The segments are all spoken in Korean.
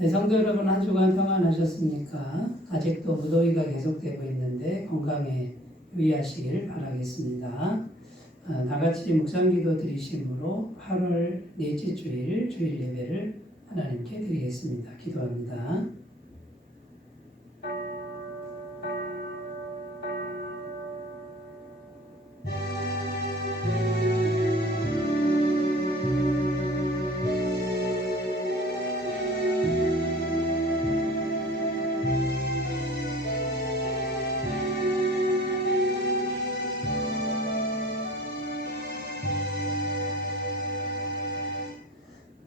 네, 성도 여러분 한 주간 평안하셨습니까? 아직도 무더위가 계속되고 있는데 건강에 유의하시길 바라겠습니다. 다 같이 묵상기도 드리심으로 8월 넷째 주일 예배를 하나님께 드리겠습니다. 기도합니다.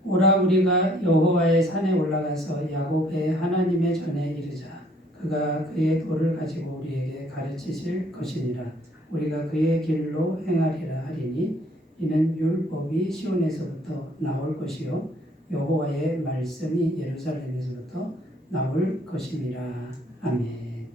오라 우리가 여호와의 산에 올라가서 야곱의 하나님의 전에 이르자. 그가 그의 도를 가지고 우리에게 가르치실 것이니라. 우리가 그의 길로 행하리라 하리니 이는 율법이 시온에서부터 나올 것이요 여호와의 말씀이 예루살렘에서부터 나올 것임이라. 아멘.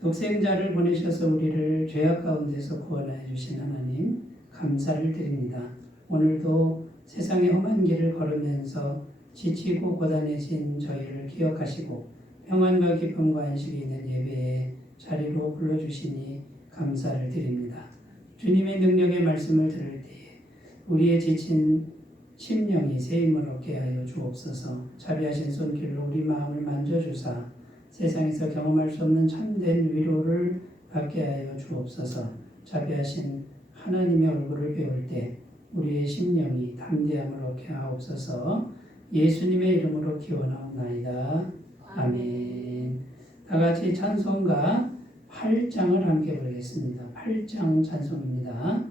독생자를 보내셔서 우리를 죄악 가운데서 구원하여 주신 하나님 감사를 드립니다. 오늘도 세상의 험한 길을 걸으면서 지치고 고단해진 저희를 기억하시고 평안과 기쁨과 안식이 있는 예배의 자리로 불러주시니 감사를 드립니다. 주님의 능력의 말씀을 들을 때에 우리의 지친 심령이 새 힘을 얻게 하여 주옵소서. 자비하신 손길로 우리 마음을 만져주사 세상에서 경험할 수 없는 참된 위로를 받게 하여 주옵소서. 자비하신 하나님의 얼굴을 배울 때 우리의 심령이 담대함을 얻게 하옵소서. 예수님의 이름으로 기원하옵나이다. 아멘. 다 같이 찬송가 8장을 함께 부르겠습니다. 8장 찬송입니다.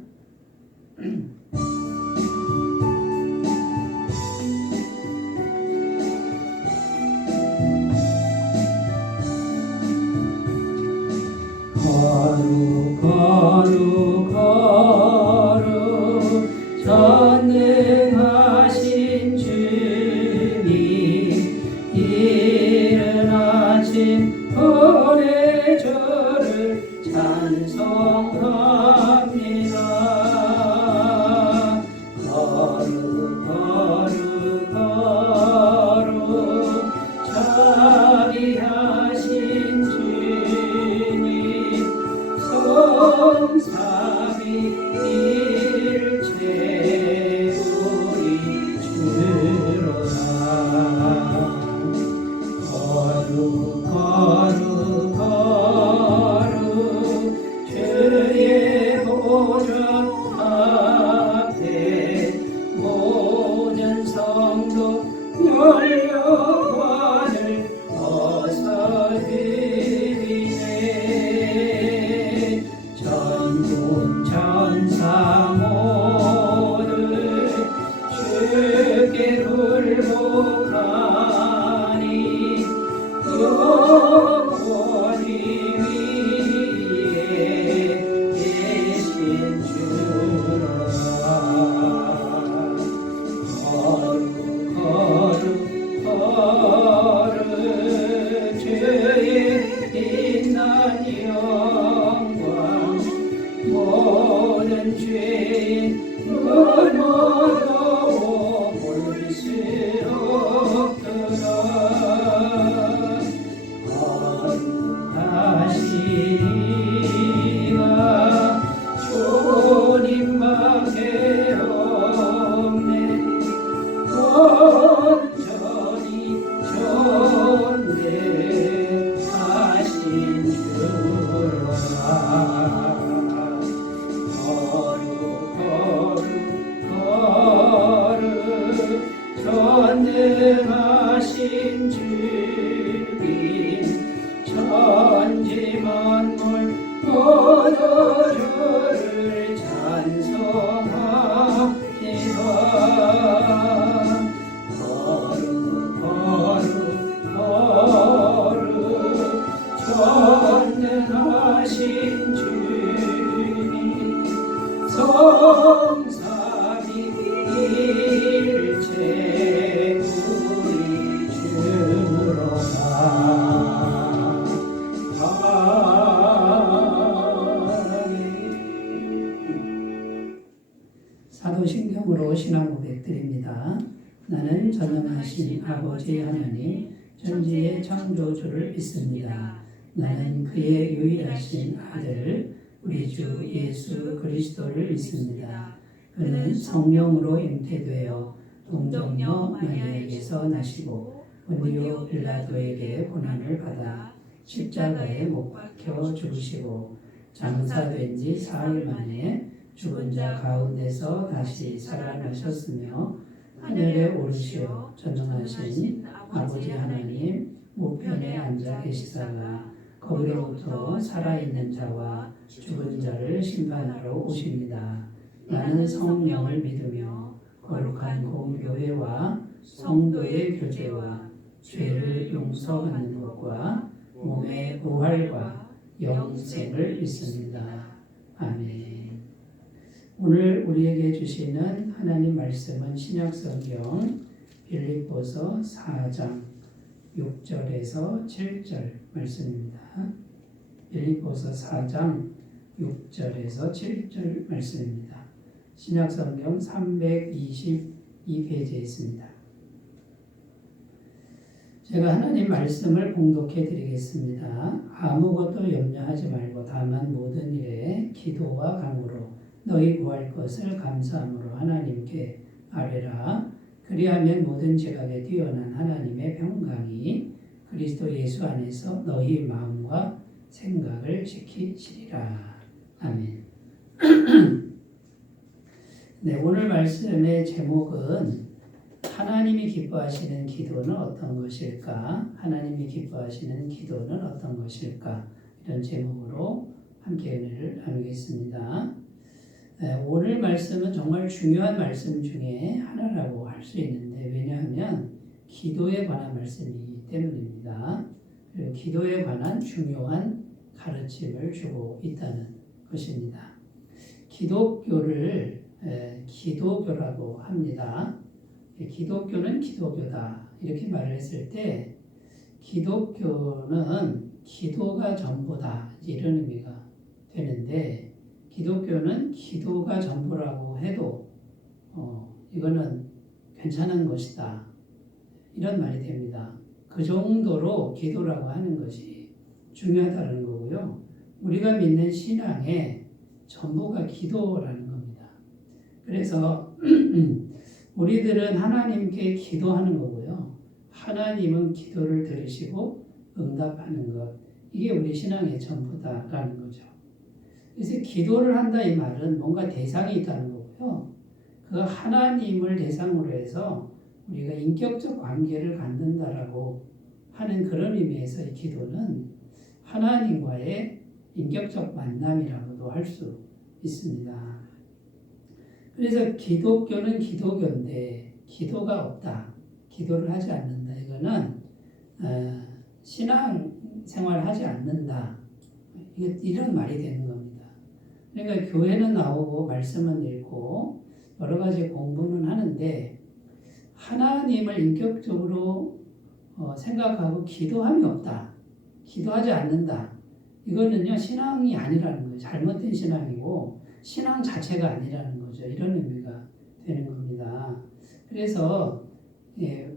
거룩 거룩 거룩 전능하신 주님 이른 아침 볼의 저를 찬송합니다. 거룩 거룩 거룩 자비하신 주님 성삼위 일체 우리 주로다. 거룩 거룩 거룩 주의 보좌 앞에 모든 성도 열려관을 어서 드리네. 전군 전사 모두 주께 굴복하니 영원히 위에 계신 주로다. 거룩 거룩 거룩 주의 빛난 영광 모든 죄인 눈 어두워 볼 수 없도다. 거룩하시니가 주님밖에 없네. 온전히 존대하신 주로다. 거룩 거룩 거룩 전능하신 주님 천지 만물 모두 주를 찬송합니다. 거룩 거룩 거룩 전능하신 주님 성삼위 일체 우리 주로다. 사도신경으로 신앙 고백드립니다. 나는 전능하신 아버지 하나님 천지의 창조주를 믿습니다. 나는 그의 유일하신 아들 우리 주 예수 그리스도를 믿습니다. 그는 성령으로 잉태되어 동정녀 마리아에게서 나시고 본디오 빌라도에게 고난을 받아 십자가에 못 박혀 죽으시고 장사된 지 사흘 만에 죽은 자 가운데서 다시 살아나셨으며 하늘에 오르시어 전능하신 아버지 하나님 우편에 앉아 계시다가 거기로부터 살아있는 자와 죽은 자를 심판하러 오십니다. 나는 성령을 믿으며 거룩한 공교회와 성도의 교제와 죄를 용서받는 것과 몸의 부활과 영생을 믿습니다. 아멘. 오늘 우리에게 주시는 하나님 말씀은 신약성경 빌립보서 4장 6절에서 7절 말씀입니다. 빌립보서 4장 6절에서 7절 말씀입니다. 신약성경 322페이지에 있습니다. 제가 하나님 말씀을 봉독해 드리겠습니다. 아무것도 염려하지 말고 다만 모든 일에 기도와 간구로 너희 구할 것을 감사함으로 하나님께 아뢰라. 그리하면 모든 지각에 뛰어난 하나님의 평강이 그리스도 예수 안에서 너희 마음과 생각을 지키시리라. 아멘. 네, 오늘 말씀의 제목은 하나님이 기뻐하시는 기도는 어떤 것일까? 하나님이 기뻐하시는 기도는 어떤 것일까? 이런 제목으로 함께 은혜를 나누겠습니다. 오늘 말씀은 정말 중요한 말씀 중에 하나라고 할 수 있는데 왜냐하면 기도에 관한 말씀이기 때문입니다. 그리고 기도에 관한 중요한 가르침을 주고 있다는 것입니다. 기독교를 기도교라고 합니다. 기독교는 기도교다 이렇게 말을 했을 때 기독교는 기도가 전부다 이런 의미가 되는데 기독교는 기도가 전부라고 해도 이거는 괜찮은 것이다 이런 말이 됩니다. 그 정도로 기도라고 하는 것이 중요하다는 거고요. 우리가 믿는 신앙의 전부가 기도라는 겁니다. 그래서 우리들은 하나님께 기도하는 거고요. 하나님은 기도를 들으시고 응답하는 것. 이게 우리 신앙의 전부다라는 거죠. 그래서 기도를 한다 이 말은 뭔가 대상이 있다는 거고요. 그 하나님을 대상으로 해서 우리가 인격적 관계를 갖는다라고 하는 그런 의미에서 이 기도는 하나님과의 인격적 만남이라고도 할 수 있습니다. 그래서 기독교는 기도교인데 기도가 없다. 기도를 하지 않는다. 이거는 신앙생활 하지 않는다. 이런 말이 되는 겁니다. 그러니까 교회는 나오고 말씀은 읽고 여러 가지 공부는 하는데 하나님을 인격적으로 생각하고 기도함이 없다. 기도하지 않는다. 이거는요 신앙이 아니라는 거예요. 잘못된 신앙이고 신앙 자체가 아니라는 거죠. 이런 의미가 되는 겁니다. 그래서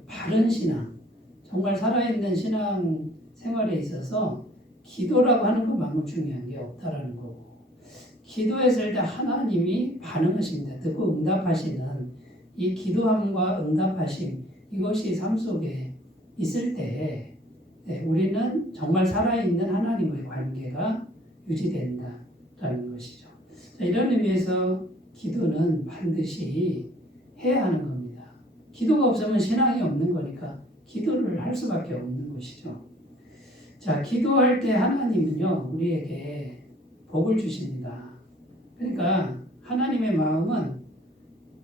바른 신앙, 정말 살아있는 신앙 생활에 있어서 기도라고 하는 것만큼 중요한 게 없다라는 거고 기도했을 때 하나님이 반응하십니다. 듣고 응답하시는 이 기도함과 응답하심 이것이 삶 속에 있을 때 우리는 정말 살아있는 하나님의 관계가 유지된다라는 것이죠. 이런 의미에서 기도는 반드시 해야 하는 겁니다. 기도가 없으면 신앙이 없는 거니까 기도를 할 수밖에 없는 것이죠. 자, 기도할 때 하나님은요, 우리에게 복을 주십니다. 그러니까 하나님의 마음은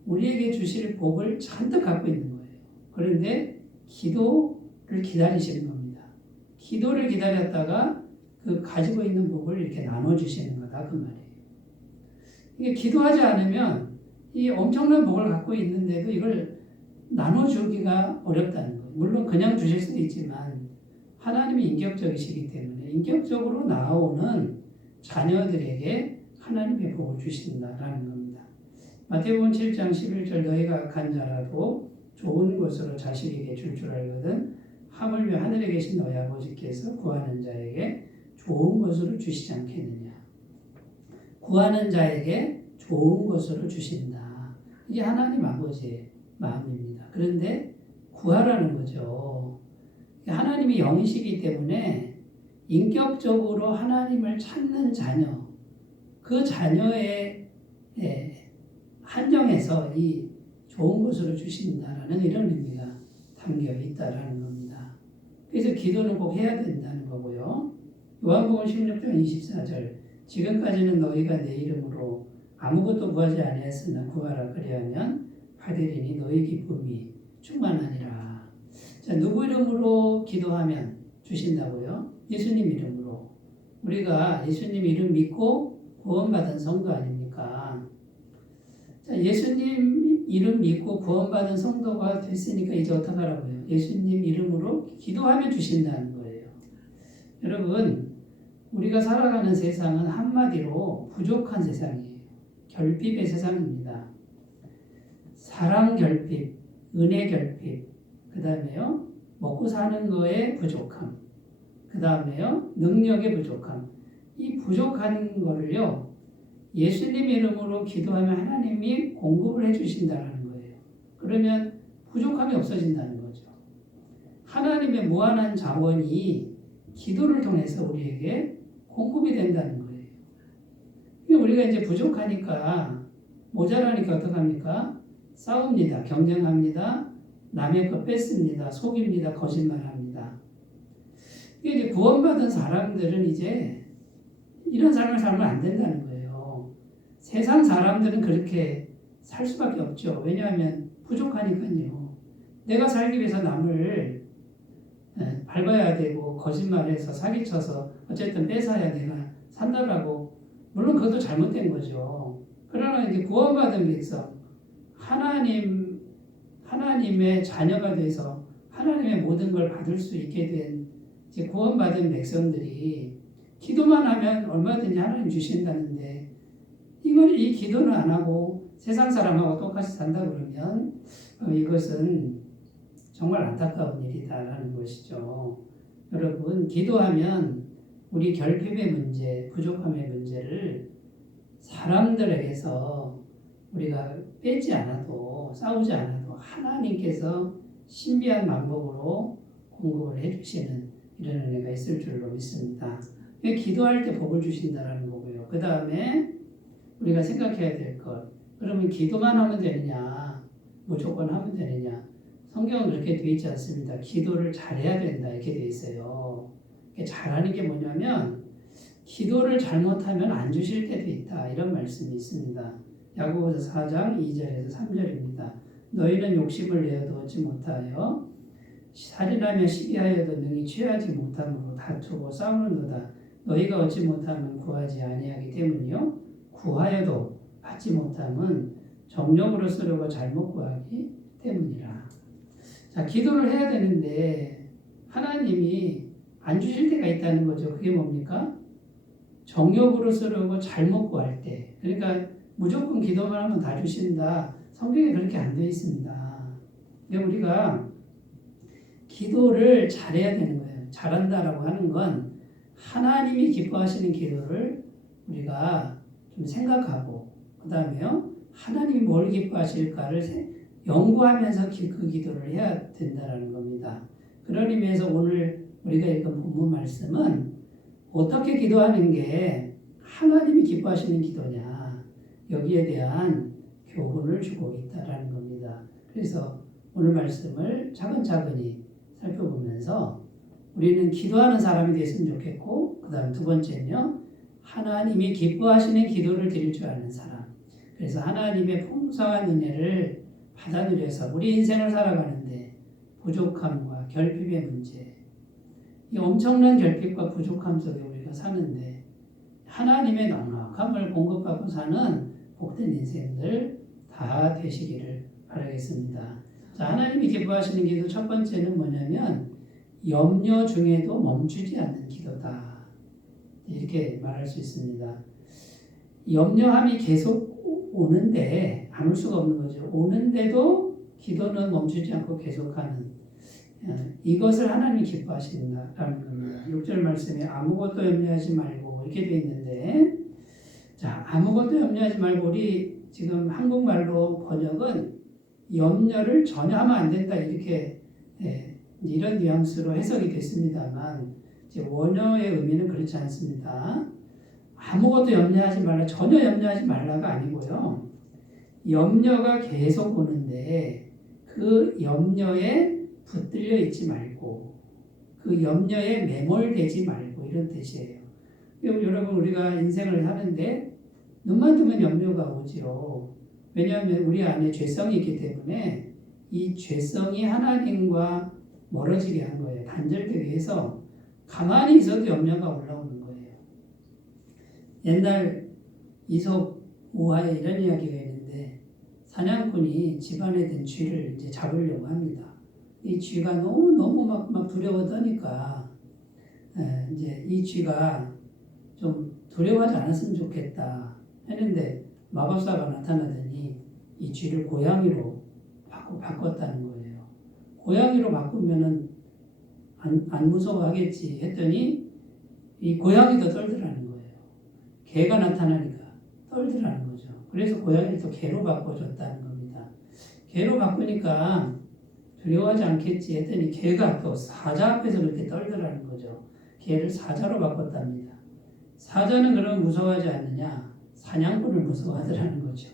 우리에게 주실 복을 잔뜩 갖고 있는 거예요. 그런데 기도를 기다리시는 겁니다. 기도를 기다렸다가 그 가지고 있는 복을 이렇게 나눠주시는 거다, 그 말이에요. 이게 기도하지 않으면 이 엄청난 복을 갖고 있는데도 이걸 나눠주기가 어렵다는 거예요. 물론 그냥 주실 수도 있지만 하나님이 인격적이시기 때문에 인격적으로 나오는 자녀들에게 하나님의 복을 주신다라는 겁니다. 마태복음 7장 11절 너희가 악한 자라도 좋은 것으로 자식에게 줄 알거든 하물며 하늘에 계신 너희 아버지께서 구하는 자에게 좋은 것으로 주시지 않겠느냐. 구하는 자에게 좋은 것으로 주신다. 이게 하나님 아버지의 마음입니다. 그런데 구하라는 거죠. 하나님이 영이시기 때문에 인격적으로 하나님을 찾는 자녀, 그 자녀의 한정에서 이 좋은 것으로 주신다라는 이런 의미가 담겨 있다라는 겁니다. 그래서 기도는 꼭 해야 된다는 거고요. 요한복음 16장 24절 지금까지는 너희가 내 이름으로 아무것도 구하지 아니하였으나 구하라 그리하면 받으리니 너희 기쁨이 충만하니라. 자, 누구 이름으로 기도하면 주신다고요? 예수님 이름으로. 우리가 예수님 이름 믿고 구원받은 성도 아닙니까? 자, 예수님 이름 믿고 구원받은 성도가 됐으니까 이제 어떡하라고요? 예수님 이름으로 기도하면 주신다는 거예요. 여러분, 우리가 살아가는 세상은 한마디로 부족한 세상이에요. 결핍의 세상입니다. 사랑 결핍, 은혜 결핍, 그 다음에요, 먹고 사는 거에 부족함, 그 다음에요, 능력의 부족함. 이 부족한 거를요, 예수님 이름으로 기도하면 하나님이 공급을 해주신다는 거예요. 그러면 부족함이 없어진다는 거죠. 하나님의 무한한 자원이 기도를 통해서 우리에게 공급이 된다는 거예요. 우리가 이제 부족하니까, 모자라니까 어떡합니까? 싸웁니다. 경쟁합니다. 남의 것 뺏습니다. 속입니다. 거짓말합니다. 이제 구원받은 사람들은 이제 이런 삶을 살면 안 된다는 거예요. 세상 사람들은 그렇게 살 수밖에 없죠. 왜냐하면 부족하니까요. 내가 살기 위해서 남을 밟아야 되고 거짓말해서 사기쳐서 어쨌든 뺏어야 내가 산다라고, 물론 그것도 잘못된 거죠. 그러나 이제 구원받은 백성, 하나님의 자녀가 돼서 하나님의 모든 걸 받을 수 있게 된 이제 구원받은 백성들이 기도만 하면 얼마든지 하나님 주신다는데, 이 기도는 안 하고 세상 사람하고 똑같이 산다 그러면 이것은 정말 안타까운 일이다라는 것이죠. 여러분, 기도하면 우리 결핍의 문제, 부족함의 문제를 사람들에게서 우리가 뺏지 않아도, 싸우지 않아도 하나님께서 신비한 방법으로 공급을 해주시는 이런 은혜가 있을 줄로 믿습니다. 기도할 때 복을 주신다는 거고요. 그 다음에 우리가 생각해야 될 것, 그러면 기도만 하면 되느냐, 무조건 하면 되느냐? 성경은 그렇게 되어 있지 않습니다. 기도를 잘해야 된다 이렇게 되어 있어요. 잘하는 게 뭐냐면 기도를 잘못하면 안 주실 때도 있다, 이런 말씀이 있습니다. 야고보서 4장 2절에서 3절입니다. 너희는 욕심을 내어도 얻지 못하여 살인하며 시기하여도 능히 취하지 못함으로 다투고 싸우는도다. 너희가 얻지 못하면 구하지 아니하기 때문이요, 구하여도 받지 못함은 정욕으로 쓰려고 잘못 구하기 때문이라. 자, 기도를 해야 되는데 하나님이 안 주실 때가 있다는 거죠. 그게 뭡니까? 정욕으로 쓰려고 잘못 구할 때. 그러니까 무조건 기도만 하면 다 주신다. 성경에 그렇게 안 되어 있습니다. 근데 우리가 기도를 잘해야 되는 거예요. 잘한다라고 하는 건 하나님이 기뻐하시는 기도를 우리가 좀 생각하고, 그 다음에요, 하나님이 뭘 기뻐하실까를 연구하면서 그 기도를 해야 된다는 겁니다. 그런 의미에서 오늘 우리가 읽은 본문 말씀은 어떻게 기도하는 게 하나님이 기뻐하시는 기도냐, 여기에 대한 교훈을 주고 있다는 겁니다. 그래서 오늘 말씀을 차근차근히 살펴보면서 우리는 기도하는 사람이 됐으면 좋겠고, 그 다음 두 번째는요, 하나님이 기뻐하시는 기도를 드릴 줄 아는 사람. 그래서 하나님의 풍성한 은혜를 받아 누려서 우리 인생을 살아가는데 부족함과 결핍의 문제, 이 엄청난 결핍과 부족함 속에 우리가 사는데 하나님의 넉넉함을 공급받고 사는 복된 인생들 다 되시기를 바라겠습니다. 자, 하나님이 기뻐하시는 기도 첫 번째는 뭐냐면 염려 중에도 멈추지 않는 기도다, 이렇게 말할 수 있습니다. 염려함이 계속 오는데 안 올 수가 없는 거죠. 오는데도 기도는 멈추지 않고 계속하는 이것을 하나님이 기뻐하신다라는 겁니다. 6절 말씀에 아무것도 염려하지 말고 이렇게 되어 있는데, 자, 아무것도 염려하지 말고, 우리 지금 한국말로 번역은 염려를 전혀 하면 안 된다 이렇게 이런 뉘앙스로 해석이 됐습니다만, 이제 원어의 의미는 그렇지 않습니다. 아무것도 염려하지 말라, 전혀 염려하지 말라가 아니고요. 염려가 계속 오는데 그 염려에 붙들려 있지 말고, 그 염려에 매몰되지 말고, 이런 뜻이에요. 여러분, 우리가 인생을 사는데 눈만 뜨면 염려가 오지요. 왜냐하면 우리 안에 죄성이 있기 때문에 이 죄성이 하나님과 멀어지게 한 거예요. 단절되게 해서 가만히 있어도 염려가 올라오는 거예요. 옛날 이솝 우화에 이런 이야기가 있는데, 사냥꾼이 집안에 든 쥐를 이제 잡으려고 합니다. 이 쥐가 너무 막 두려워 떠니까 이제 이 쥐가 좀 두려워하지 않았으면 좋겠다 했는데, 마법사가 나타나더니 이 쥐를 고양이로 바꿨다는 거예요. 고양이로 바꾸면은 안 무서워하겠지 했더니 이 고양이도 떨더라는 거예요. 개가 나타나니까 떨더라는 거죠. 그래서 고양이를 또 개로 바꿔줬다는 겁니다. 개로 바꾸니까 두려워하지 않겠지 했더니 개가 또 사자 앞에서 그렇게 떨더라는 거죠. 개를 사자로 바꿨답니다. 사자는 그러면 무서워하지 않느냐? 사냥꾼을 무서워하더라는 거죠.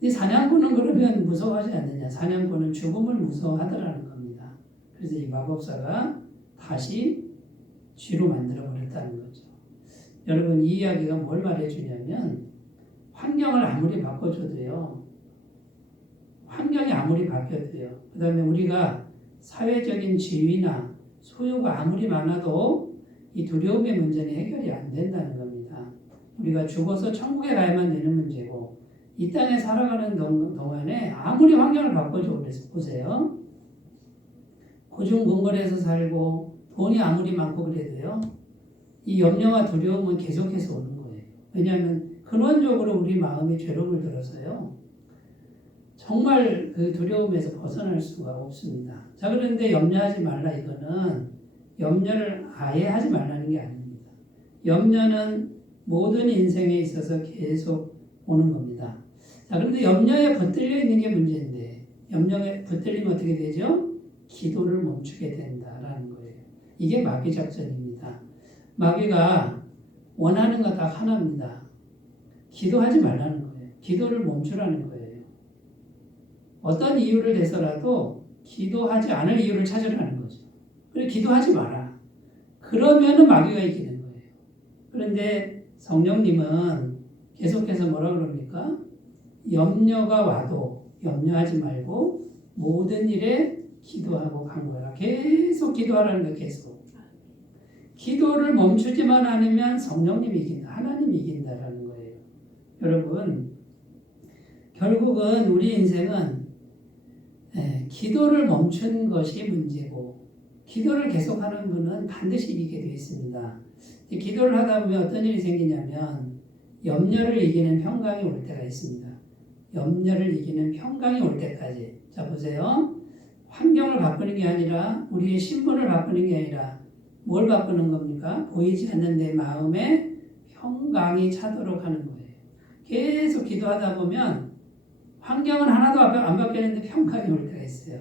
이 사냥꾼은 그러면 무서워하지 않느냐? 사냥꾼은 죽음을 무서워하더라는 겁니다. 그래서 이 마법사가 다시 쥐로 만들어 버렸다는 거죠. 여러분, 이 이야기가 뭘 말해주냐면, 환경을 아무리 바꿔줘도요, 환경이 아무리 바뀌어도요, 그 다음에 우리가 사회적인 지위나 소유가 아무리 많아도 이 두려움의 문제는 해결이 안 된다는 겁니다. 우리가 죽어서 천국에 가야만 되는 문제고, 이 땅에 살아가는 동안에 아무리 환경을 바꿔줘 보세요. 고중공걸에서 살고 돈이 아무리 많고 그래도요, 이 염려와 두려움은 계속해서 오는 거예요. 왜냐하면 근원적으로 우리 마음이 죄로움을 들어서요, 정말 그 두려움에서 벗어날 수가 없습니다. 자, 그런데 염려하지 말라, 이거는 염려를 아예 하지 말라는 게 아닙니다. 염려는 모든 인생에 있어서 계속 오는 겁니다. 자, 그런데 염려에 붙들려 있는 게 문제인데, 염려에 붙들리면 어떻게 되죠? 기도를 멈추게 된다라는 거예요. 이게 마귀 작전입니다. 마귀가 원하는 거 딱 하나입니다. 기도하지 말라는 거예요. 기도를 멈추라는 거예요. 어떤 이유를 대서라도 기도하지 않을 이유를 찾으라는 거죠. 그래, 기도하지 마라. 그러면은 마귀가 이기는 거예요. 그런데 성령님은 계속해서 뭐라 그럽니까? 염려가 와도 염려하지 말고 모든 일에 기도하고 간구하라. 계속 기도하라는 거예요. 계속. 기도를 멈추지만 않으면 성령님이 이긴다. 하나님이 이긴다라는 거예요. 여러분, 결국은 우리 인생은 기도를 멈춘 것이 문제고, 기도를 계속하는 분은 반드시 이기게 되어 있습니다. 기도를 하다 보면 어떤 일이 생기냐면, 염려를 이기는 평강이 올 때가 있습니다. 염려를 이기는 평강이 올 때까지. 자, 보세요. 환경을 바꾸는 게 아니라, 우리의 신분을 바꾸는 게 아니라 뭘 바꾸는 겁니까? 보이지 않는 내 마음에 평강이 차도록 하는 거예요. 계속 기도하다 보면 환경은 하나도 안 바뀌었는데 평강이 올 때가 있어요.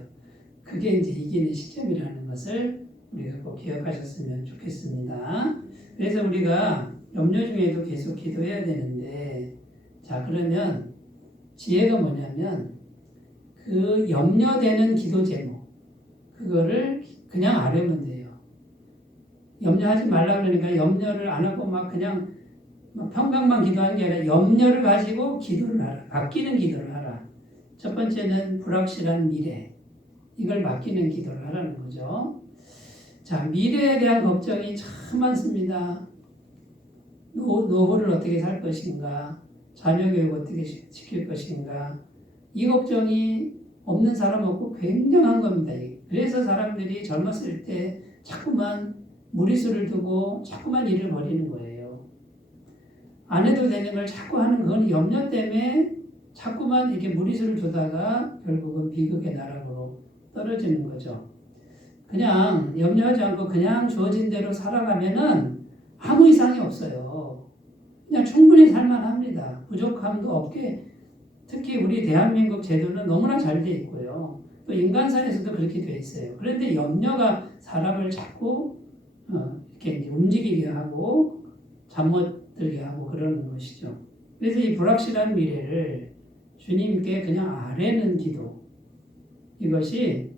그게 이제 이기는 시점이라는 것을 우리가 꼭 기억하셨으면 좋겠습니다. 그래서 우리가 염려 중에도 계속 기도해야 되는데, 자, 그러면 지혜가 뭐냐면, 그 염려되는 기도 제목, 그거를 그냥 알으면 돼요. 염려하지 말라 그러니까 염려를 안 하고 막 그냥 평강만 기도하는 게 아니라 염려를 가지고 기도를 하라. 바뀌는 기도를 하라. 첫 번째는 불확실한 미래, 이걸 맡기는 기도를 하라는 거죠. 자, 미래에 대한 걱정이 참 많습니다. 노후를 어떻게 살 것인가, 자녀 교육 어떻게 시킬 것인가, 이 걱정이 없는 사람 없고 굉장한 겁니다. 그래서 사람들이 젊었을 때 자꾸만 무리수를 두고 자꾸만 일을 벌이는 거예요. 안 해도 되는 걸 자꾸 하는 건 염려 때문에 자꾸만 이렇게 무리수를 두다가 결국은 비극의 나락으로 떨어지는 거죠. 그냥 염려하지 않고 그냥 주어진 대로 살아가면은 아무 이상이 없어요. 그냥 충분히 살만합니다. 부족함도 없게 특히 우리 대한민국 제도는 너무나 잘 돼 있고요. 또 인간사에서도 그렇게 돼 있어요. 그런데 염려가 사람을 자꾸 이렇게 이제 움직이게 하고 잠 못 들게 하고 그러는 것이죠. 그래서 이 불확실한 미래를 주님께 그냥 아뢰는 기도, 이것이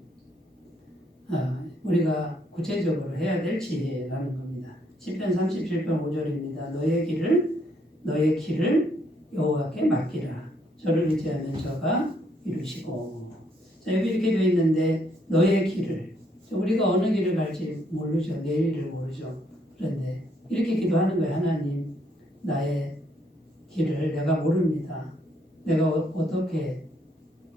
우리가 구체적으로 해야 될 지혜라는 겁니다. 시편 37편 5절입니다. 너의 길을 여호와께 맡기라. 저를 의지하면 저가 이루시고. 자, 여기 이렇게 되어 있는데 너의 길을, 우리가 어느 길을 갈지 모르죠. 내일을 모르죠. 그런데 이렇게 기도하는 거예요. 하나님, 나의 길을 내가 모릅니다. 내가 어떻게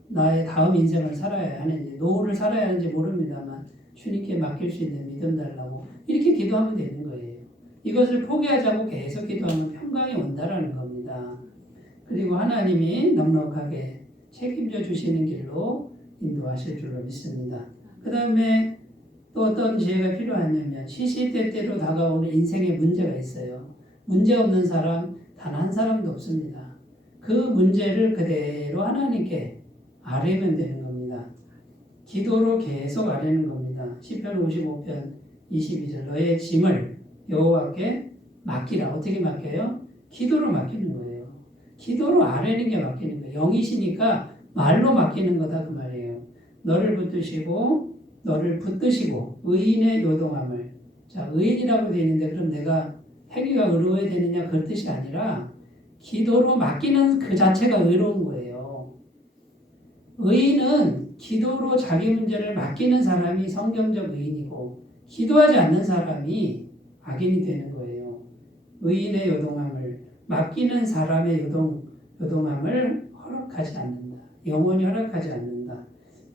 나의 다음 인생을 살아야 하는지, 노후를 살아야 하는지 모릅니다만 주님께 맡길 수 있는 믿음 달라고 이렇게 기도하면 되는 거예요. 이것을 포기하지 않고 계속 기도하면 평강이 온다라는 겁니다. 그리고 하나님이 넉넉하게 책임져 주시는 길로 인도하실 줄로 믿습니다. 그 다음에 또 어떤 지혜가 필요하냐면 시시때때로 다가오는 인생의 문제가 있어요. 문제 없는 사람 단 한 사람도 없습니다. 그 문제를 그대로 하나님께 아뢰면 되는 겁니다. 기도로 계속 아뢰는 겁니다. 시편 55편 22절 너의 짐을 여호와께 맡기라. 어떻게 맡겨요? 기도로 맡기는 거예요. 기도로 아뢰는 게 맡기는 거예요. 영이시니까 말로 맡기는 거다 그 말이에요. 너를 붙드시고 의인의 요동함을. 자, 의인이라고 되어 있는데 그럼 내가 행위가 의로워야 되느냐 그 뜻이 아니라 기도로 맡기는 그 자체가 의로운 거예요. 의인은 기도로 자기 문제를 맡기는 사람이 성경적 의인이고 기도하지 않는 사람이 악인이 되는 거예요. 의인의 요동함을 맡기는 사람의 요동함을 허락하지 않는다. 영원히 허락하지 않는다.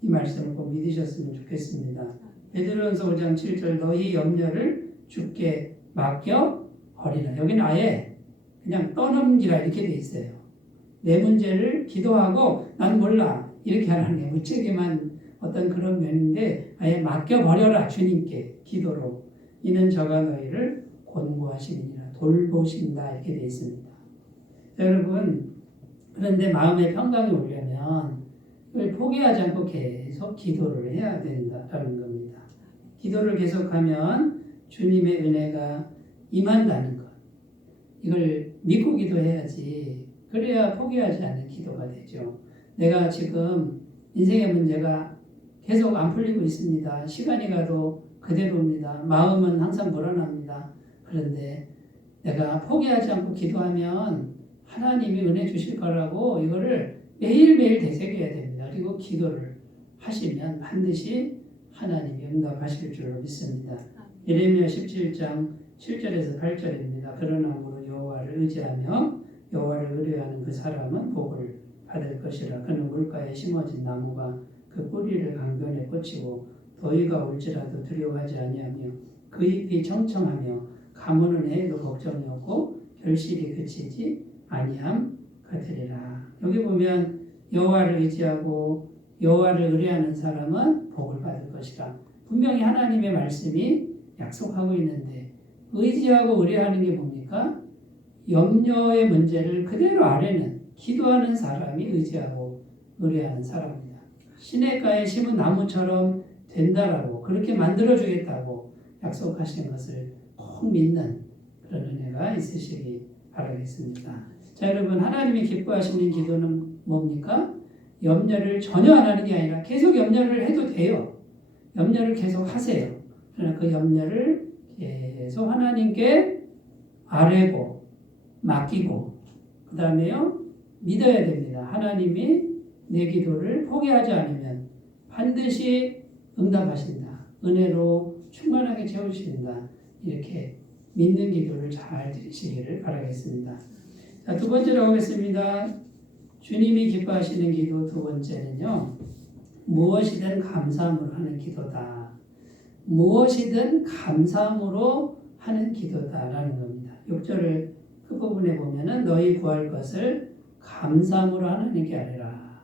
이 말씀을 꼭 믿으셨으면 좋겠습니다. 베드로전서 5장 7절 너희 염려를 주께 맡겨 버리라. 여기는 아예 그냥 떠넘기라 이렇게 돼 있어요. 내 문제를 기도하고 난 몰라 이렇게 하라는 게 무책임한 어떤 그런 면인데 아예 맡겨버려라 주님께 기도로. 이는 저가 너희를 권고하시니라 돌보신다 이렇게 돼 있습니다. 여러분 그런데 마음의 평강이 오려면 그걸 포기하지 않고 계속 기도를 해야 된다라는 겁니다. 기도를 계속하면 주님의 은혜가 임한다는 것. 이걸 믿고 기도해야지. 그래야 포기하지 않는 기도가 되죠. 내가 지금 인생의 문제가 계속 안 풀리고 있습니다. 시간이 가도 그대로입니다. 마음은 항상 불안합니다. 그런데 내가 포기하지 않고 기도하면 하나님이 은혜 주실 거라고 이거를 매일매일 되새겨야 됩니다. 그리고 기도를 하시면 반드시 하나님이 응답하실 줄로 믿습니다. 예레미야 17장 7절에서 8절입니다. 그러나 무릇 여호와를 의지하며 여호와를 의뢰하는 그 사람은 복을 받을 것이라. 그는 물가에 심어진 나무가 그 뿌리를 강변에 꽂히고 더위가 올지라도 두려워하지 아니하며 그 잎이 청청하며 가무는 해에도 걱정이 없고 결실이 그치지 아니함 같으리라. 여기 보면 여호와를 의지하고 여호와를 의뢰하는 사람은 복을 받을 것이라. 분명히 하나님의 말씀이 약속하고 있는데 의지하고 의뢰하는 게 뭡니까? 염려의 문제를 그대로 아뢰는 기도하는 사람이 의지하고 의뢰하는 사람입니다. 시냇가에 심은 나무처럼 된다라고 그렇게 만들어주겠다고 약속하신 것을 꼭 믿는 그런 은혜가 있으시기 바라겠습니다. 자, 여러분 하나님이 기뻐하시는 기도는 뭡니까? 염려를 전혀 안 하는 게 아니라 계속 염려를 해도 돼요. 염려를 계속 하세요. 그러나 그 염려를 계속 하나님께 아뢰고 맡기고 그 다음에요 믿어야 됩니다. 하나님이 내 기도를 포기하지 않으면 반드시 응답하신다. 은혜로 충만하게 채우신다. 이렇게 믿는 기도를 잘 드리시기를 바라겠습니다. 자, 두 번째로 하겠습니다. 주님이 기뻐하시는 기도 두 번째는요. 무엇이든 감사함으로 하는 기도다. 무엇이든 감사함으로 하는 기도다라는 겁니다. 6절을 끝부분에 보면은 너희 구할 것을 감사함으로 하나님께 아뢰라.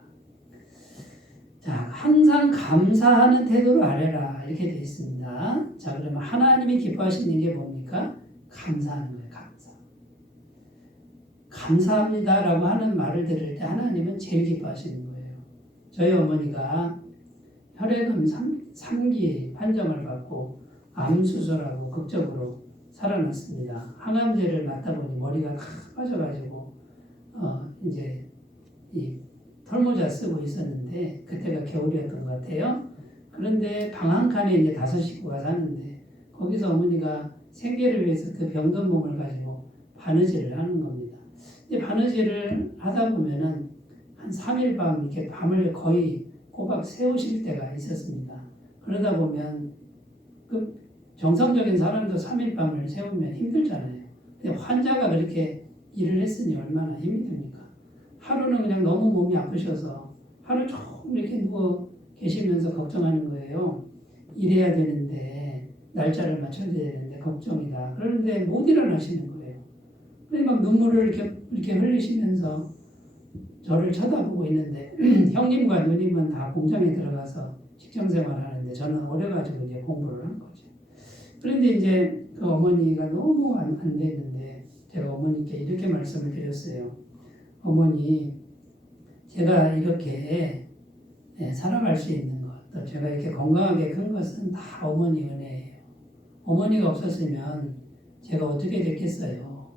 자, 항상 감사하는 태도로 아뢰라. 이렇게 되어 있습니다. 자, 그러면 하나님이 기뻐하시는 게 뭡니까? 감사하는 거예요. 감사합니다라고 하는 말을 들을 때 하나님은 제일 기뻐하시는 거예요. 저희 어머니가 혈액암 3기 판정을 받고 암 수술하고 극적으로 살아났습니다. 항암제를 맞다 보니 머리가 다 빠져가지고 이제 이 털모자 쓰고 있었는데 그때가 겨울이었던 것 같아요. 그런데 방 한 칸에 이제 5 식구가 사는데 거기서 어머니가 생계를 위해서 그 병든 몸을 가지고 바느질을 하는 겁니다. 이 바느질을 하다 보면은 한 3일 밤 이렇게 밤을 거의 꼬박 새우실 때가 있었습니다. 그러다 보면 그 정상적인 사람도 3일 밤을 새우면 힘들잖아요. 근데 환자가 그렇게 일을 했으니 얼마나 힘듭니까? 하루는 그냥 너무 몸이 아프셔서 하루 종일 이렇게 누워 계시면서 걱정하는 거예요. 일해야 되는데 날짜를 맞춰야 되는데 걱정이다. 그런데 못 일어나시는 거예요. 그러니까 눈물을 이렇게 흘리시면서 저를 쳐다보고 있는데 형님과 누님은 다 공장에 들어가서 직장 생활하는데 저는 어려가지고 이제 공부를 한 거죠. 그런데 이제 그 어머니가 너무 안 됐는데 제가 어머니께 이렇게 말씀을 드렸어요. 어머니, 제가 이렇게 살아갈 수 있는 것, 또 제가 이렇게 건강하게 큰 것은 다 어머니 은혜예요. 어머니가 없었으면 제가 어떻게 됐겠어요.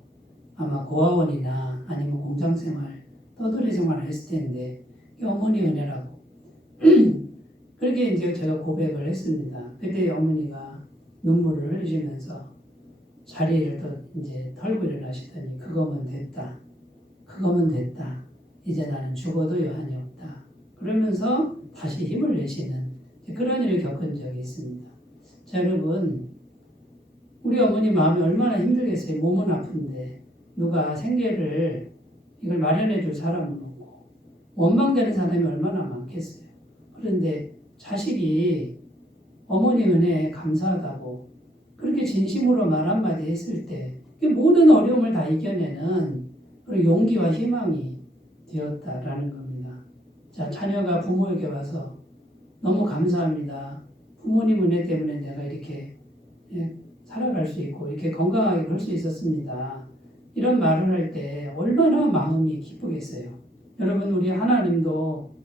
아마 고아원이나 아니면 공장 생활, 떠돌이 생활을 했을 텐데 이게 어머니 은혜라고. 그렇게 이제 제가 고백을 했습니다. 그때 어머니가 눈물을 흘리시면서 자리를 또 이제 털고 일어나시더니 그거면 됐다. 그거면 됐다. 이제 나는 죽어도 여한이 없다. 그러면서 다시 힘을 내시는 그런 일을 겪은 적이 있습니다. 자, 여러분, 우리 어머니 마음이 얼마나 힘들겠어요. 몸은 아픈데 누가 생계를 이걸 마련해 줄 사람은 없고 원망되는 사람이 얼마나 많겠어요. 그런데 자식이 어머니 은혜에 감사하다고 그렇게 진심으로 말 한마디 했을 때 모든 어려움을 다 이겨내는 그런 용기와 희망이 되었다라는 겁니다. 자, 자녀가 부모에게 와서 너무 감사합니다. 부모님 은혜 때문에 내가 이렇게 살아갈 수 있고 이렇게 건강하게 볼 수 있었습니다. 이런 말을 할 때 얼마나 마음이 기쁘겠어요. 여러분, 우리 하나님도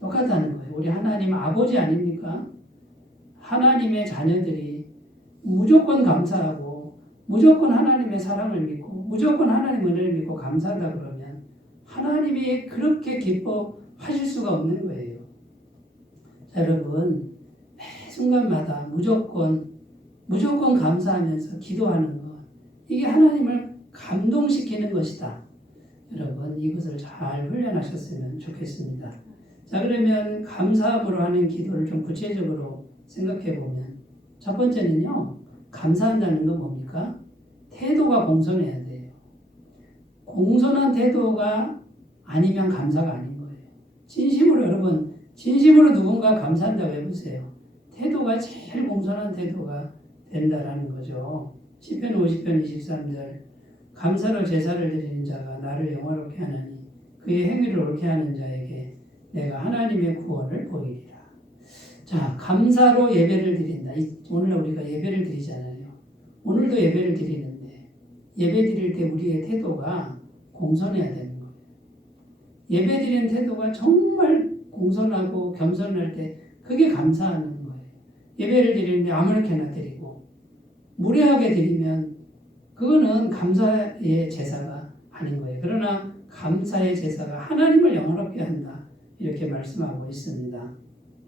똑같다는 거예요. 우리 하나님 아버지 아닙니까? 하나님의 자녀들이 무조건 감사하고 무조건 하나님의 사랑을 믿고 무조건 하나님 은혜를 믿고 감사하다 그러면 하나님이 그렇게 기뻐하실 수가 없는 거예요. 자, 여러분, 매 순간마다 무조건 감사하면서 기도하는 것, 이게 하나님을 감동시키는 것이다. 여러분, 이것을 잘 훈련하셨으면 좋겠습니다. 자, 그러면 감사함으로 하는 기도를 좀 구체적으로 생각해 보면 첫 번째는요, 감사한다는 건 뭡니까? 태도가 공손해야 돼요. 공손한 태도가 아니면 감사가 아닌 거예요. 진심으로 여러분, 진심으로 누군가 감사한다고 해보세요. 태도가 제일 공손한 태도가 된다라는 거죠. 시편 50편 23절 감사로 제사를 드리는 자가 나를 영화롭게 하나니 그의 행위를 옳게 하는 자에게 내가 하나님의 구원을 보이리라. 자, 감사로 예배를 드린다. 오늘 우리가 예배를 드리잖아요. 오늘도 예배를 드리는데 예배 드릴 때 우리의 태도가 공손해야 되는 거예요. 예배 드리는 태도가 정말 공손하고 겸손할 때 그게 감사하는 거예요. 예배를 드리는데 아무렇게나 드리고 무례하게 드리면 그거는 감사의 제사가 아닌 거예요. 그러나 감사의 제사가 하나님을 영화롭게 한다. 이렇게 말씀하고 있습니다.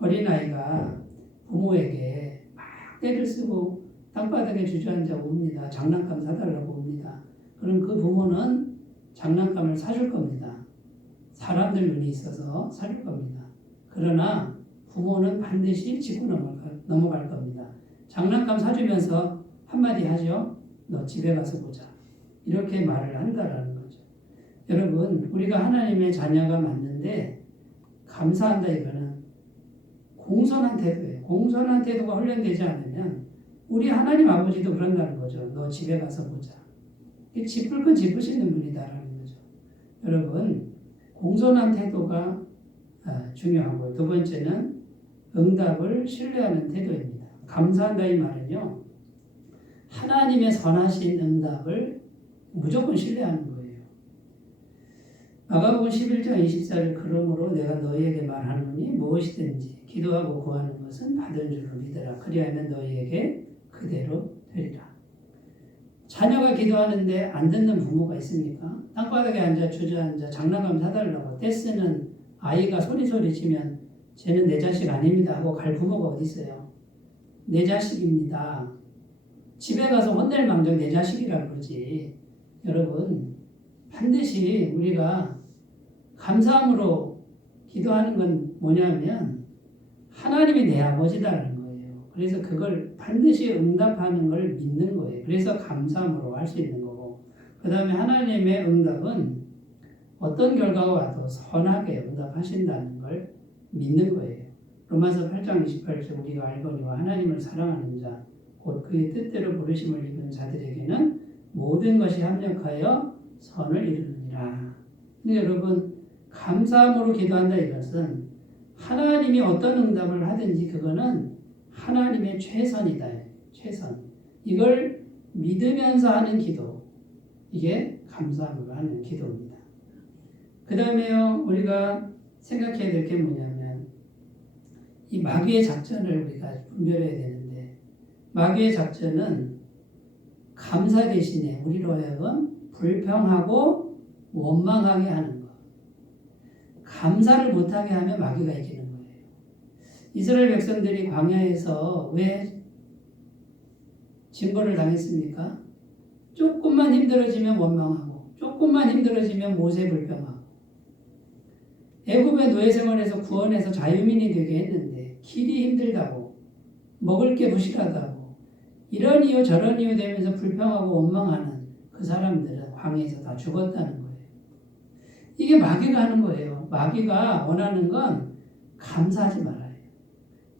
어린아이가 부모에게 막 떼를 쓰고 땅바닥에 주저앉아 옵니다. 장난감 사달라고 옵니다. 그럼 그 부모는 장난감을 사줄 겁니다. 사람들 눈이 있어서 사줄 겁니다. 그러나 부모는 반드시 짚고 넘어갈 겁니다. 장난감 사주면서 한마디 하죠. 너 집에 가서 보자. 이렇게 말을 한다라는 거죠. 여러분, 우리가 하나님의 자녀가 맞는데 감사한다 이거는 공손한 태도예요. 공손한 태도가 훈련되지 않으면 우리 하나님 아버지도 그런다는 거죠. 너 집에 가서 보자. 짚을 건 짚으시는 분이다라는 거죠. 여러분, 공손한 태도가 중요하고 두 번째는 응답을 신뢰하는 태도입니다. 감사한다 이 말은요. 하나님의 선하신 응답을 무조건 신뢰하는 거예요. 마가복음 11장 24절 그러므로 내가 너희에게 말하노니 무엇이든지 기도하고 구하는 것은 받은 줄로 믿으라. 그리하면 너희에게 그대로 되리라. 자녀가 기도하는데 안 듣는 부모가 있습니까? 땅바닥에 앉아 주저앉아 장난감 사달라고 떼쓰는 아이가 소리 치면 쟤는 내 자식 아닙니다 하고 갈 부모가 어디 있어요? 내 자식입니다. 집에 가서 혼낼 망정 내 자식이라고 그러지. 여러분 반드시 우리가 감사함으로 기도하는 건 뭐냐면 하나님이 내 아버지다라는 거예요. 그래서 그걸 반드시 응답하는 걸 믿는 거예요. 그래서 감사함으로 할 수 있는 거고, 그 다음에 하나님의 응답은 어떤 결과가 와도 선하게 응답하신다는 걸 믿는 거예요. 로마서 8장 28절 우리가 알거니와 하나님을 사랑하는 자 곧 그의 뜻대로 부르심을 입은 자들에게는 모든 것이 합력하여 선을 이루느니라. 근데 여러분 감사함으로 기도한다 이것은 하나님이 어떤 응답을 하든지 그거는 하나님의 최선이다. 최선. 이걸 믿으면서 하는 기도. 이게 감사함으로 하는 기도입니다. 그 다음에요. 우리가 생각해야 될 게 뭐냐면 이 마귀의 작전을 우리가 분별해야 되는데 마귀의 작전은 감사 대신에 우리로 하여금 불평하고 원망하게 하는 것. 감사를 못하게 하면 마귀가 이기는 거예요. 이스라엘 백성들이 광야에서 왜 징벌을 당했습니까? 조금만 힘들어지면 원망하고 조금만 힘들어지면 모세 불평하고 애굽의 노예 생활에서 구원해서 자유민이 되게 했는데 길이 힘들다고 먹을 게 부실하다고 이런 이유 저런 이유 되면서 불평하고 원망하는 그 사람들은 광야에서 다 죽었다는 거예요. 이게 마귀가 하는 거예요. 마귀가 원하는 건 감사하지 말아요.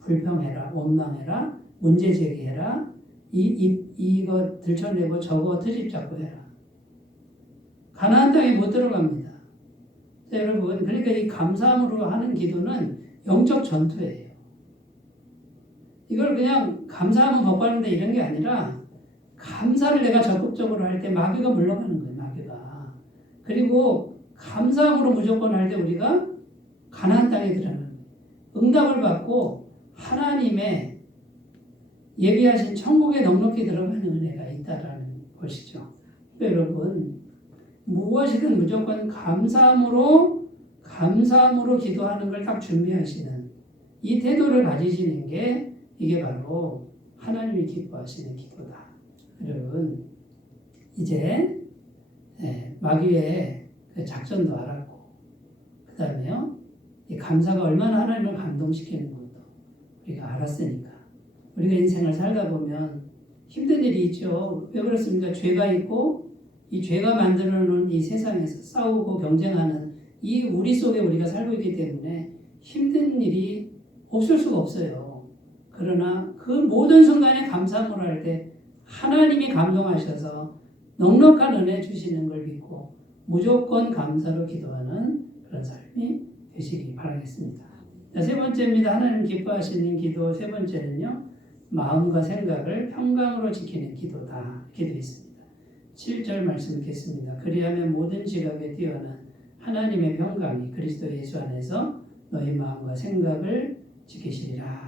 불평해라, 원망해라, 문제 제기해라, 이거 들춰내고 저거 트집 잡고 해라. 가나안 땅에 못 들어갑니다. 자, 여러분, 그러니까 이 감사함으로 하는 기도는 영적 전투예요. 이걸 그냥 감사하면 복 받는다 이런 게 아니라 감사를 내가 적극적으로 할 때 마귀가 물러가는 거예요. 마귀가. 그리고 감사함으로 무조건 할 때 우리가 가나안 땅에 들어가는 거예요. 응답을 받고 하나님의 예비하신 천국에 넉넉히 들어가는 은혜가 있다라는 것이죠. 여러분 무엇이든 무조건 감사함으로 기도하는 걸 딱 준비하시는 이 태도를 가지시는 게 이게 바로 하나님이 기뻐하시는 기도다. 여러분 이제 마귀의 그 작전도 알았고 그 다음에요 이 감사가 얼마나 하나님을 감동시키는 것도 우리가 알았으니까 우리가 인생을 살다 보면 힘든 일이 있죠. 왜 그렇습니까? 죄가 있고 이 죄가 만들어 놓은 이 세상에서 싸우고 경쟁하는 이 우리 속에 우리가 살고 있기 때문에 힘든 일이 없을 수가 없어요. 그러나 그 모든 순간에 감사함으로 할 때 하나님이 감동하셔서 넉넉한 은혜 주시는 걸 믿고 무조건 감사로 기도하는 그런 삶이 되시기 바라겠습니다. 자, 세 번째입니다. 하나님 기뻐하시는 기도 세 번째는요. 마음과 생각을 평강으로 지키는 기도다. 이렇게 되어 있습니다. 7절 말씀 읽겠습니다. 그리하면 모든 지각에 뛰어난 하나님의 평강이 그리스도 예수 안에서 너희 마음과 생각을 지키시리라.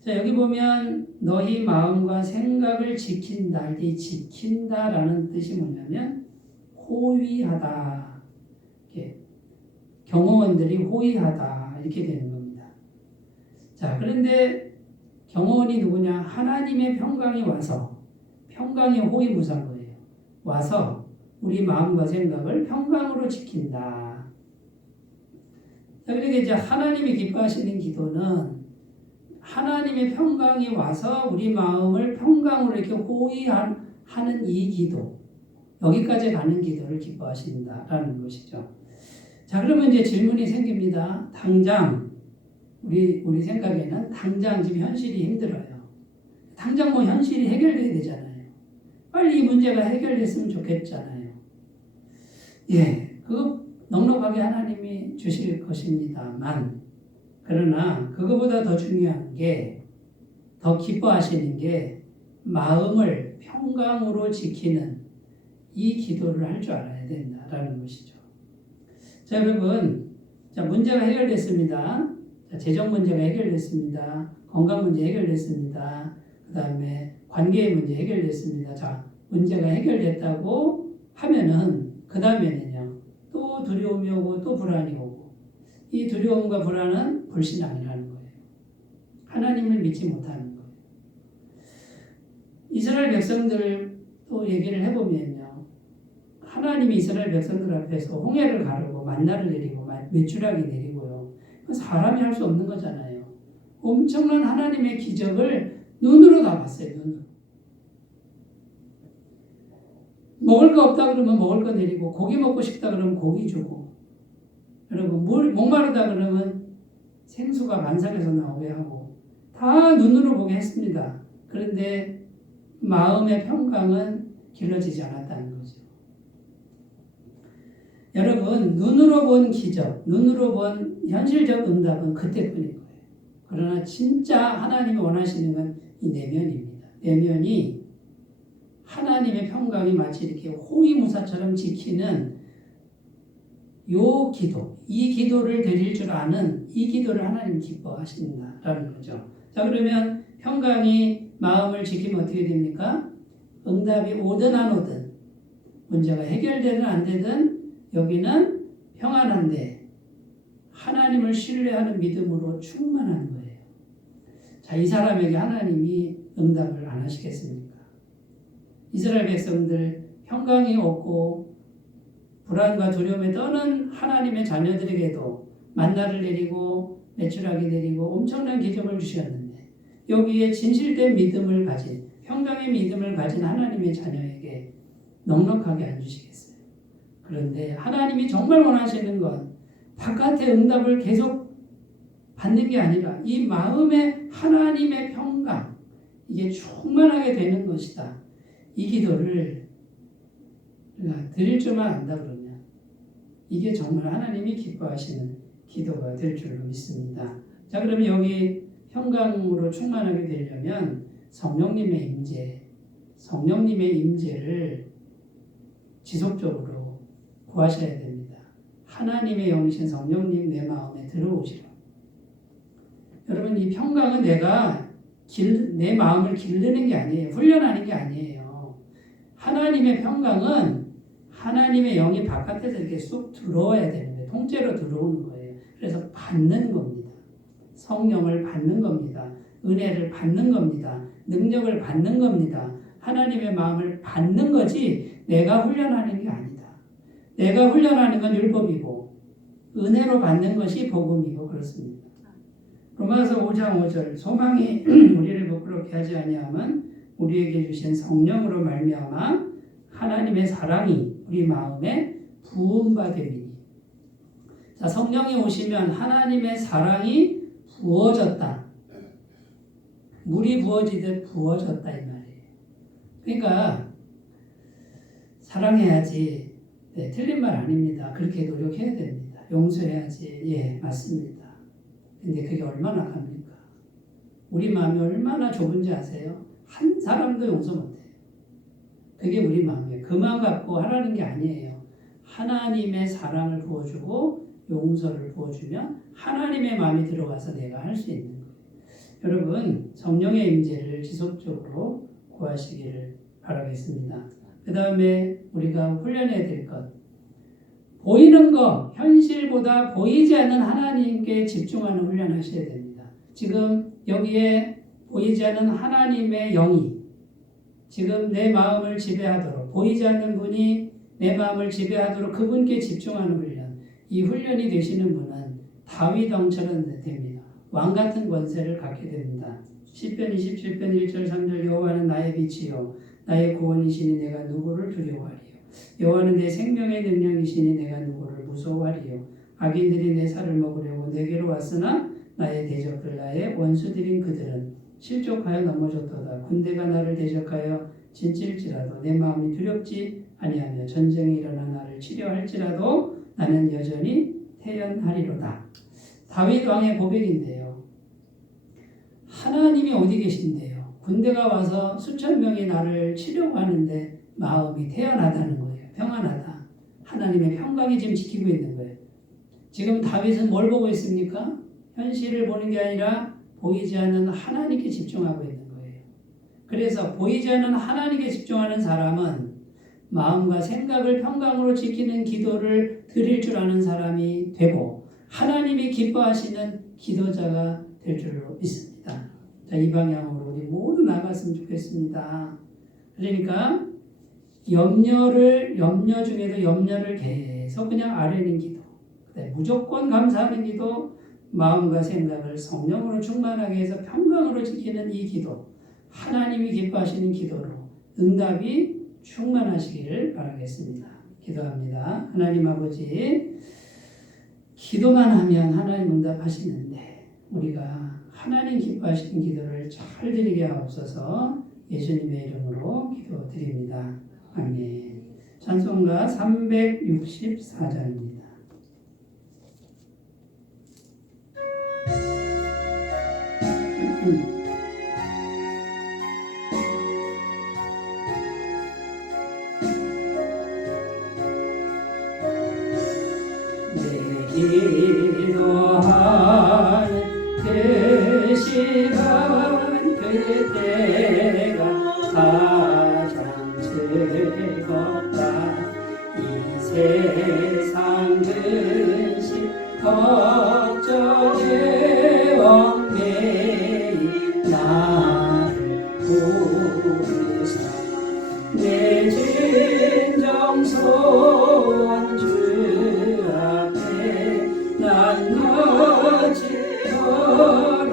자, 여기 보면 너희 마음과 생각을 지킨다. 이 지킨다라는 뜻이 뭐냐면 호위하다. 이렇게 경호원들이 호위하다. 이렇게 되는 겁니다. 자, 그런데 경호원이 누구냐? 하나님의 평강이 와서 평강이 호위무사인 거예요. 와서 우리 마음과 생각을 평강으로 지킨다. 자, 그러니까 이제 하나님이 기뻐하시는 기도는 하나님의 평강이 와서 우리 마음을 평강으로 이렇게 호위하는 이 기도, 여기까지 가는 기도를 기뻐하신다라는 것이죠. 자, 그러면 이제 질문이 생깁니다. 당장 우리 생각에는 당장 지금 현실이 힘들어요. 당장 뭐 현실이 해결돼야 되잖아요. 빨리 이 문제가 해결됐으면 좋겠잖아요. 예, 그거 넉넉하게 하나님이 주실 것입니다만, 그러나 그거보다 더 중요한 게 더 기뻐하시는 게 마음을 평강으로 지키는 이 기도를 할 줄 알아야 된다라는 것이죠. 자, 여러분, 자, 문제가 해결됐습니다. 자, 재정 문제가 해결됐습니다. 건강 문제 해결됐습니다. 그 다음에 관계의 문제 해결됐습니다. 자, 문제가 해결됐다고 하면은 그 다음에는요, 또 두려움이 오고 또 불안이 오고, 이 두려움과 불안은 불신앙이라는 거예요. 하나님을 믿지 못하는 거예요. 이스라엘 백성들 또 얘기를 해보면요, 하나님이 이스라엘 백성들 앞에서 홍해를 가르고 만나를 내리고 메추라기 내리고요, 사람이 할 수 없는 거잖아요. 엄청난 하나님의 기적을 눈으로 다 봤어요. 눈으로. 먹을 거 없다 그러면 먹을 거 내리고, 고기 먹고 싶다 그러면 고기 주고, 여러분 목마르다 그러면 생수가 만상에서 나오게 하고, 다 눈으로 보게 했습니다. 그런데 마음의 평강은 길러지지 않았다는 거죠. 여러분, 눈으로 본 기적, 눈으로 본 현실적 응답은 그때뿐인 거예요. 그러나 진짜 하나님이 원하시는 건 이 내면입니다. 내면이 하나님의 평강이 마치 이렇게 호위무사처럼 지키는 요 기도, 이 기도를 드릴 줄 아는 이 기도를 하나님 기뻐하신다라는 거죠. 자, 그러면 평강이 마음을 지키면 어떻게 됩니까? 응답이 오든 안 오든, 문제가 해결되든 안 되든 여기는 평안한데 하나님을 신뢰하는 믿음으로 충만한 거예요. 자, 이 사람에게 하나님이 응답을 안 하시겠습니까? 이스라엘 백성들 평강이 없고 불안과 두려움에 떠는 하나님의 자녀들에게도 만나를 내리고 메추라기 내리고 엄청난 기적을 주셨는데, 여기에 진실된 믿음을 가진, 평강의 믿음을 가진 하나님의 자녀에게 넉넉하게 안 주시겠어요? 그런데 하나님이 정말 원하시는 건 바깥의 응답을 계속 받는 게 아니라 이 마음의 하나님의 평강, 이게 충만하게 되는 것이다. 이 기도를 드릴 줄만 안다 그러면 이게 정말 하나님이 기뻐하시는 기도가 될 줄로 믿습니다. 자, 그러면 여기 평강으로 충만하게 되려면 성령님의 임재를 지속적으로 구하셔야 됩니다. 하나님의 영이신 성령님 내 마음에 들어오시라. 여러분, 이 평강은 내 마음을 기르는 게 아니에요. 훈련하는 게 아니에요. 하나님의 평강은 하나님의 영이 바깥에서 이렇게 쑥 들어와야 되는 거예요. 통째로 들어오는 거예요. 그래서 받는 겁니다. 성령을 받는 겁니다. 은혜를 받는 겁니다. 능력을 받는 겁니다. 하나님의 마음을 받는 거지 내가 훈련하는 게 아니다. 내가 훈련하는 건 율법이고 은혜로 받는 것이 복음이고 그렇습니다. 로마서 5장 5절 소망이 우리를 부끄럽게 하지 아니함은 우리에게 주신 성령으로 말미암아 하나님의 사랑이 우리 마음에 부음받음이니. 자, 성령이 오시면 하나님의 사랑이 부어졌다. 물이 부어지듯 부어졌다 이 말이에요. 그러니까 사랑해야지. 네, 틀린 말 아닙니다. 그렇게 노력해야 됩니다. 용서해야지. 예, 맞습니다. 근데 그게 얼마나 갑니까? 우리 마음이 얼마나 좁은지 아세요? 한 사람도 용서 못해요. 그게 우리 마음이에요. 그 마음 갖고 하라는 게 아니에요. 하나님의 사랑을 부어주고 용서를 부어주면 하나님의 마음이 들어가서 내가 할 수 있는 거예요. 여러분, 성령의 임재를 지속적으로 구하시기를 바라겠습니다. 그 다음에 우리가 훈련해야 될 것, 보이는 것, 현실보다 보이지 않는 하나님께 집중하는 훈련하셔야 됩니다. 지금 여기에 보이지 않는 하나님의 영이 지금 내 마음을 지배하도록, 보이지 않는 분이 내 마음을 지배하도록 그분께 집중하는 훈련, 이 훈련이 되시는 분은 다윗 왕처럼 됩니다. 왕 같은 권세를 갖게 됩니다. 시편 27편 1절 3절 여호와는 나의 빛이요 나의 구원이시니 내가 누구를 두려워하리요. 여호와는 내 생명의 능력이시니 내가 누구를 무서워하리요. 악인들이 내 살을 먹으려고 내게로 왔으나 나의 대적들 나의 원수들인 그들은 실족하여 넘어졌도다. 군대가 나를 대적하여 진칠지라도 내 마음이 두렵지 아니하며 전쟁이 일어나 나를 치려할지라도 나는 여전히 태연하리로다. 다윗 왕의 고백인데요. 하나님이 어디 계신데요? 군대가 와서 수천 명이 나를 치려고 하는데 마음이 태연하다는 거예요. 평안하다. 하나님의 평강이 지금 지키고 있는 거예요. 지금 다윗은 뭘 보고 있습니까? 현실을 보는 게 아니라 보이지 않는 하나님께 집중하고 있는 거예요. 그래서 보이지 않는 하나님께 집중하는 사람은 마음과 생각을 평강으로 지키는 기도를 드릴 줄 아는 사람이 되고 하나님이 기뻐하시는 기도자가 될 줄로 믿습니다. 자, 이 방향으로 우리 모두 나갔으면 좋겠습니다. 그러니까 염려 중에도 염려를 계속 그냥 아뢰는 기도, 무조건 감사하는 기도, 마음과 생각을 성령으로 충만하게 해서 평강으로 지키는 이 기도, 하나님이 기뻐하시는 기도로 응답이 충만하시기를 바라겠습니다. 기도합니다. 하나님 아버지, 기도만 하면 하나님 응답하시는데 우리가 하나님 기뻐하시는 기도를 잘 드리게 하옵소서. 예수님의 이름으로 기도드립니다. 아멘. 찬송가 364장입니다. 기도하는 그 시간 그때가 가장 즐겁다. 이 세상 근심 걱정에 얽매인 나를 부르사 내 진정 소원 주 앞에 난 어찌 걸어아뢰어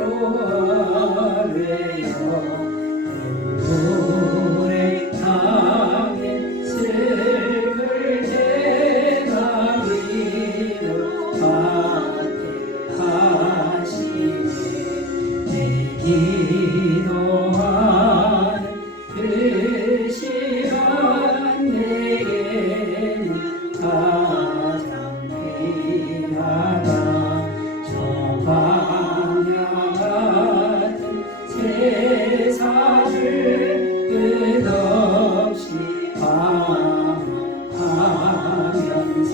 눈물에 당해 슬플 때가 위로받게 하시네. 내 기도하는 그 시간 내게는 가장 귀하다. 저 광야 같은 세상을 끝없이 방황하면서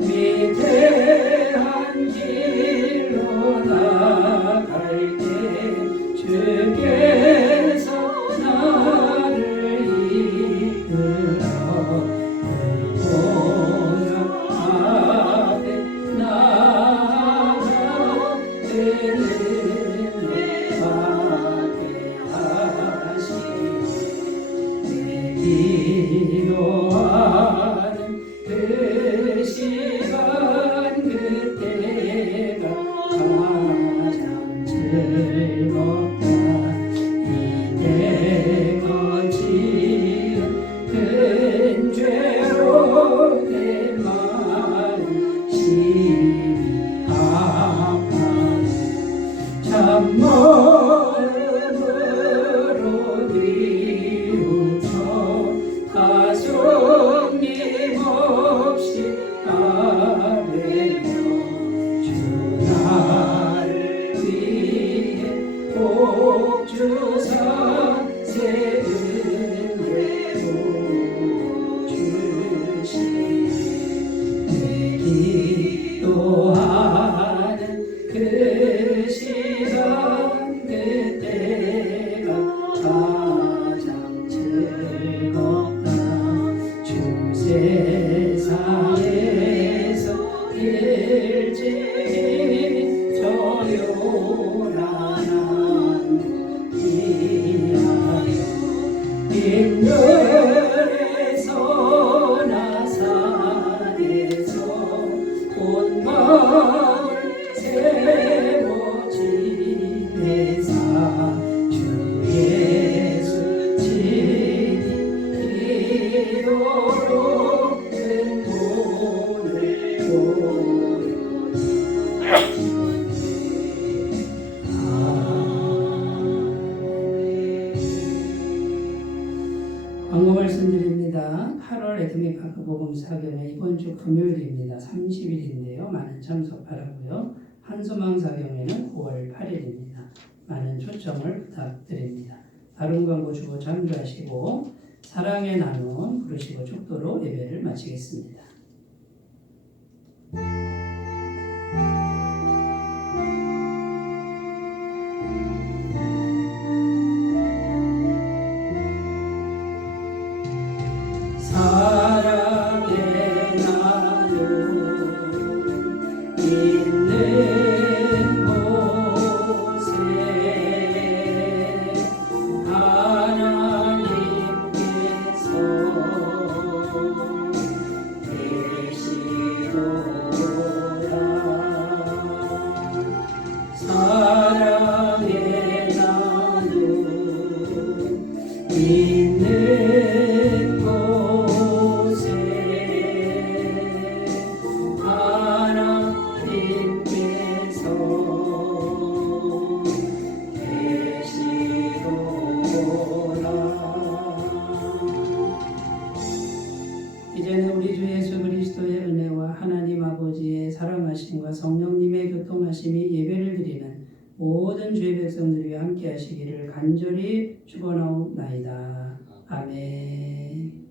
위대한 길로 나갈 때 주께서 나를 이끌어 보여 앞에 나아가 은혜 받게 하시니 내 기도하는 그 시간 그때가 가장 즐겁다. 이내 거친 큰 죄로 내 마음 심히 아파하네. 참모름으로 뉘우쳐 다소 힘없이 아뢰며 주 나를 위해 복 주사 새 은혜도 주시네. 내 기도하는 그 시간 그때가 가장 즐겁다. 주 세상에서 일찍이 저 요란한 이하여 인별에서 나산에서 온 마을 세워 지내사 주 예수 친히 기도로 은본을 광고 말씀드립니다. 8월 에드미 파크 복음 사경회 이번 주 금요일입니다. 30일인데요. 많은 참석 바라고요. 한소망 사경회는 9월 8일입니다. 많은 초청을 부탁드립니다. 다른 광고 주고 참조하시고 사랑의 나눔 부르시고 축도로 예배를 마치겠습니다. 사랑의 나눔 있는 곳에 하나님께서 계시도다. 사랑의 나눔 있는 곳에 하나님께서 계시도다. 이제는 우리 주 예수 그리스도의 은혜와 하나님 아버지의 사랑하심과 성령님의 교통하심이 예배를 드리는 모든 주의 백성들과 함께 하시기를 간절히 축원하옵나이다. 아멘.